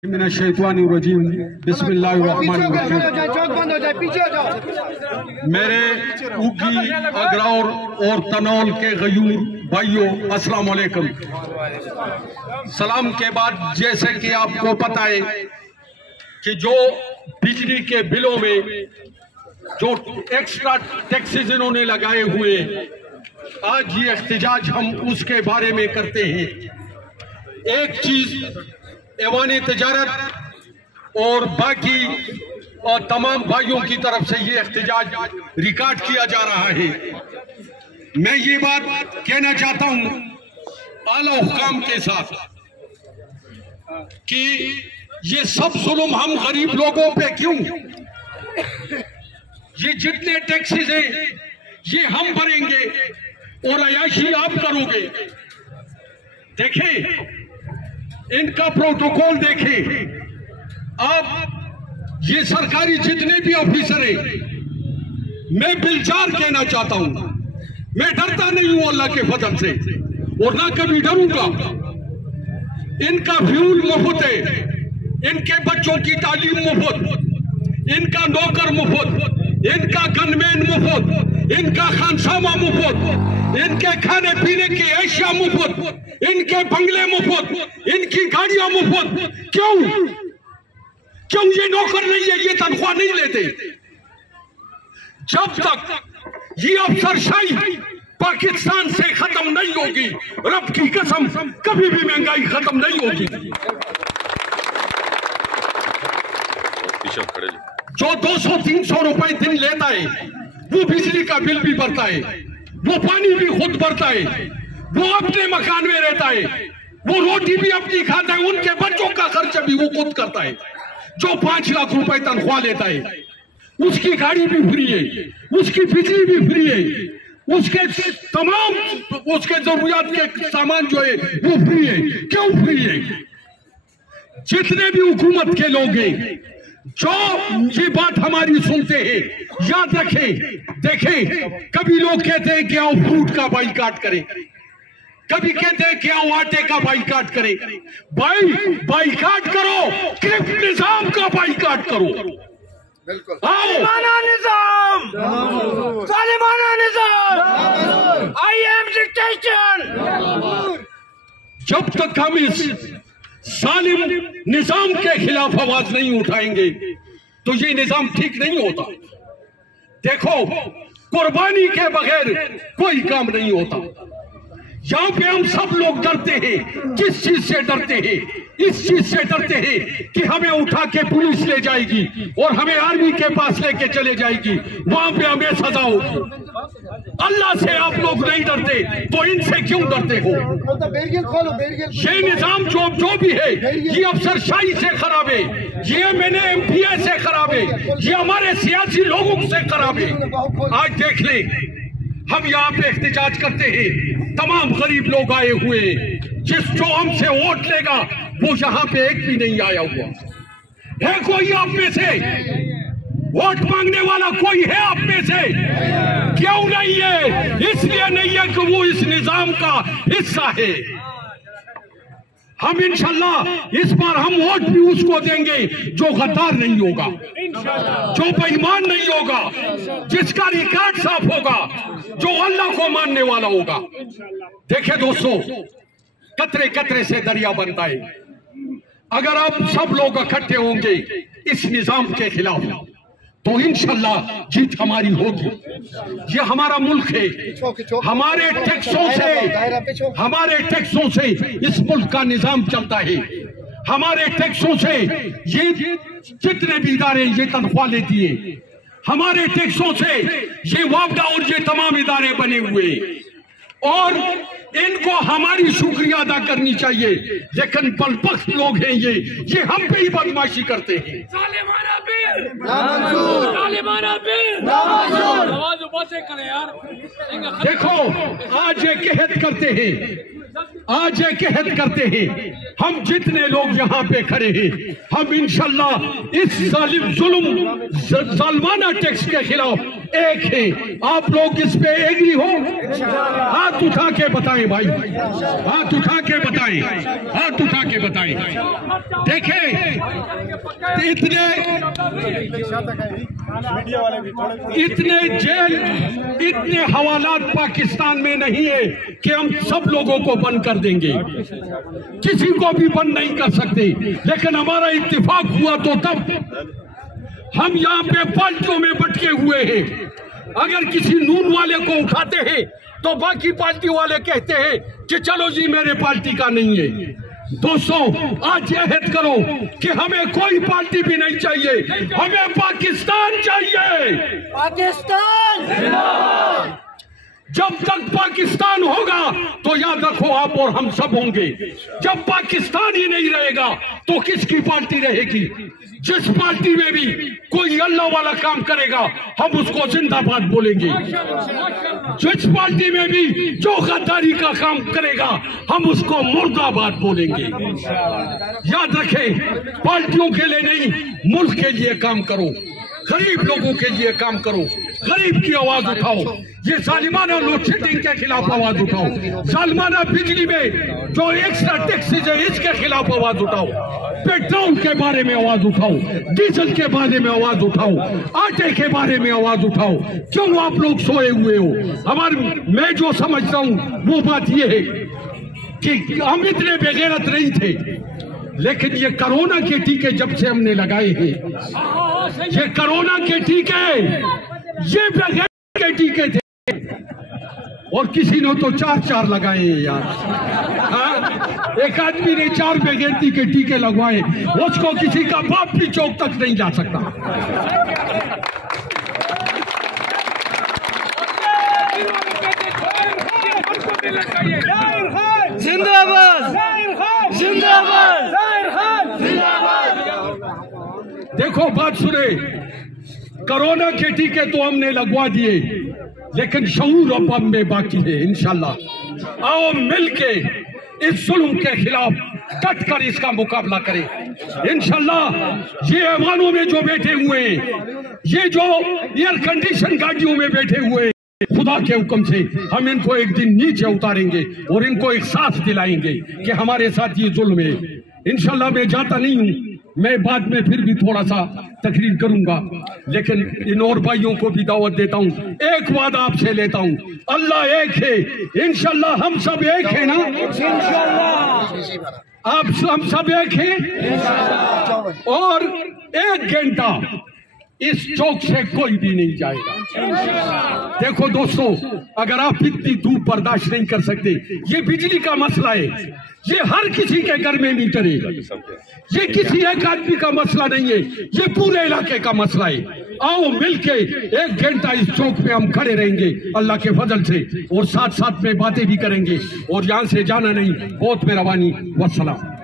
मेरे उगी अगरौर और तनौल के गयूर भाइयों अस्सलाम वालेकुम। सलाम के बाद जैसे कि आपको पता है कि जो बिजली के बिलों में जो एक्स्ट्रा टैक्सेस इन्होंने लगाए हुए, आज ये एहतजाज हम उसके बारे में करते हैं। एक चीज ऐवान तिजारत और बाकी और तमाम भाइयों की तरफ से ये एहतजाज रिकॉर्ड किया जा रहा है। मैं ये बात कहना चाहता हूं आला हुकाम के साथ कि ये सब जुल्म हम गरीब लोगों पे क्यों? ये जितने टैक्सेस हैं ये हम भरेंगे और अयाशी आप करोगे। देखें इनका प्रोटोकॉल देखें आप, ये सरकारी जितने भी ऑफिसर हैं, मैं बिलचार कहना चाहता हूं, मैं डरता नहीं हूं अल्लाह के फजल से और ना कभी डरूंगा। इनका फ्यूल मुफ्त है, इनके बच्चों की तालीम मुफ्त, इनका नौकर मुफ्त, इनका गनमैन मुफ्त, इनका खानसामा मुफ्त, इनके खाने पीने की एशिया मुफ्त, इनके बंगले मुफ्त, इनकी गाड़ियां मुफ्त। क्यों ये नौकर नहीं है, ये तनख्वाह नहीं लेते? जब तक ये अफसरशाही पाकिस्तान से खत्म नहीं होगी, रब की कसम कभी भी महंगाई खत्म नहीं होगी। जो 200-300 रुपए दिन लेता है वो बिजली का बिल भी भरता है, वो पानी भी खुद भरता है, वो अपने मकान में रहता है, वो रोटी भी अपनी खाता है, उनके बच्चों का खर्च भी वो खुद करता है। जो 5 लाख रुपए तनख्वाह लेता है उसकी गाड़ी भी फ्री है, उसकी बिजली भी फ्री है, उसके तमाम उसके जरूरियात के सामान जो है वो फ्री है। क्यों फ्री है? जितने भी हुकूमत के लोग हैं जो ये बात हमारी सुनते हैं, याद रखें। देखें कभी लोग कहते हैं कि आओ फ्रूट का बाइकाट करें, कभी कहते हैं कि आओ आटे का बाइकाट करें। बाइकाट करो, क्रिप्ट निजाम का बाइकाट करो। जालिमाना निजाम, जालिमाना निजाम, आई एम डिक्टेशन। जब तक हम इस जालिम निजाम के खिलाफ आवाज नहीं उठाएंगे तो ये निजाम ठीक नहीं होता। देखो कुर्बानी के बगैर कोई काम नहीं होता। यहाँ पे हम सब लोग डरते हैं। किस चीज से डरते हैं? इस चीज से डरते हैं कि हमें उठा के पुलिस ले जाएगी और हमें आर्मी के पास लेके चले जाएगी, वहां पे हमें सजा होगी। अल्लाह से आप लोग नहीं डरते तो इनसे क्यों डरते हो? ये निजाम जो भी है ये अफसरशाही से खराब है, ये मैंने MPA से खराब है, ये हमारे सियासी लोगों से खराब है। आज देख ले हम यहाँ पे एहतजाज करते हैं, तमाम गरीब लोग आए हुए हैं। जो हमसे वोट लेगा वो यहाँ पे एक भी नहीं आया हुआ है। कोई आप में से वोट मांगने वाला कोई है आप में से? क्यों नहीं है? इसलिए नहीं है कि वो इस निजाम का हिस्सा है। हम इंशाल्लाह इस बार हम वोट भी उसको देंगे जो गद्दार नहीं होगा, जो बेईमान नहीं होगा, जिसका रिकॉर्ड साफ होगा, जो अल्लाह को मानने वाला होगा। देखिए दोस्तों, कतरे कतरे से दरिया बनता है। अगर आप सब लोग इकट्ठे होंगे इस निजाम के खिलाफ तो इंशाल्लाह जीत हमारी होगी। ये हमारा मुल्क है, हमारे टैक्सों से इस मुल्क का निजाम चलता है। हमारे टैक्सों से ये जितने भी इदारे ये तनख्वाह लेती है, हमारे टैक्सों से ये वापदा और ये तमाम इदारे बने हुए, और इनको हमारी शुक्रिया अदा करनी चाहिए। लेकिन बलबख्त लोग हैं ये हम पे ही बदमाशी करते हैं। जालिमाना बिल, जालिमाना बिल। देखो आज ये कहत करते हैं, आज एक अहद करते हैं, हम जितने लोग यहाँ पे खड़े हैं, हम इंशाल्लाह इस जालिमाना टैक्स के खिलाफ एक है। आप लोग इस पे एग्री हो? हाथ उठा के बताएं भाई, हाथ उठा के बताएं, हाथ उठा के बताएं। देखें इतने जेल, इतने हवालात पाकिस्तान में नहीं है कि हम सब लोगों को बंद कर देंगे। किसी को भी बंद नहीं कर सकते, लेकिन हमारा इत्तेफाक हुआ तो तब। हम यहाँ पे पार्टियों में बटके हुए हैं। अगर किसी नून वाले को उठाते हैं तो बाकी पार्टी वाले कहते हैं कि चलो जी मेरे पार्टी का नहीं है। दोस्तों, आज अहद करो कि हमें कोई पार्टी भी नहीं चाहिए, हमें पाकिस्तान चाहिए। पाकिस्तान जिंदाबाद। जब तक पाकिस्तान होगा तो याद रखो आप और हम सब होंगे। जब पाकिस्तान ही नहीं रहेगा तो किसकी पार्टी रहेगी? जिस पार्टी में भी कोई अल्लाह वाला काम करेगा हम उसको जिंदाबाद बोलेंगे। जिस पार्टी में भी जो गद्दारी का काम करेगा हम उसको मुर्दाबाद बोलेंगे। याद रखें, पार्टियों के लिए नहीं, मुल्क के लिए काम करो, गरीब लोगों के लिए काम करो, गरीब की आवाज उठाओ। ये जालिमाना लोड शेडिंग के खिलाफ आवाज उठाओ, जालिमाना बिजली में जो एक्स्ट्रा टैक्सेज है इसके खिलाफ आवाज उठाओ, पेट्रोल के बारे में आवाज उठाओ, डीजल के बारे में आवाज उठाओ, आटे के बारे में आवाज उठाओ। क्यों आप लोग सोए हुए हो? मैं जो समझता हूँ वो बात ये है कि हम इतने बेगैरत नहीं थे, लेकिन ये कोरोना के टीके जब से हमने लगाए हैं, ये कोरोना के टीके, ये बेगैरत के टीके थे, और किसी ने तो 4 लगाए हैं यार। हाँ? एक आदमी ने 4 बेगैरती के टीके लगवाए, उसको किसी का बाप भी चौक तक नहीं जा सकता। जिंदाबाद जिंदाबाद जिंदाबाद। देखो बात सुने, कोरोना के टीके तो हमने लगवा दिए, लेकिन शऊर अब हम में बाकी है। इंशाल्लाह आओ मिलके इस जुल्म के खिलाफ डट कर इसका मुकाबला करें। इंशाल्लाह ये ऐवानों में जो बैठे हुए हैं, ये जो एयर कंडीशन गाड़ियों में बैठे हुए हैं, खुदा के हुक्म से हम इनको एक दिन नीचे उतारेंगे और इनको एक साथ दिलाएंगे कि हमारे साथ ये जुल्म है। इंशाल्लाह मैं जाता नहीं हूँ, मैं बाद में फिर भी थोड़ा सा तकरीर करूंगा, लेकिन इन और भाइयों को भी दावत देता हूँ। एक वादा आपसे लेता हूँ, अल्लाह एक है, इंशाल्लाह हम सब एक है ना? इंशाल्लाह आप हम सब एक हैं, और 1 घंटा इस चौक से कोई भी नहीं जाएगा। देखो दोस्तों, अगर आप इतनी धूप बर्दाश्त नहीं कर सकते, ये बिजली का मसला है, ये हर किसी के घर में मीटर है, ये किसी एक आदमी का मसला नहीं है, ये पूरे इलाके का मसला है। आओ मिलके 1 घंटा इस चौक पे हम खड़े रहेंगे अल्लाह के फजल से, और साथ साथ में बातें भी करेंगे, और यहाँ से जाना नहीं। बहुत मेहरबानी, वस्सलाम।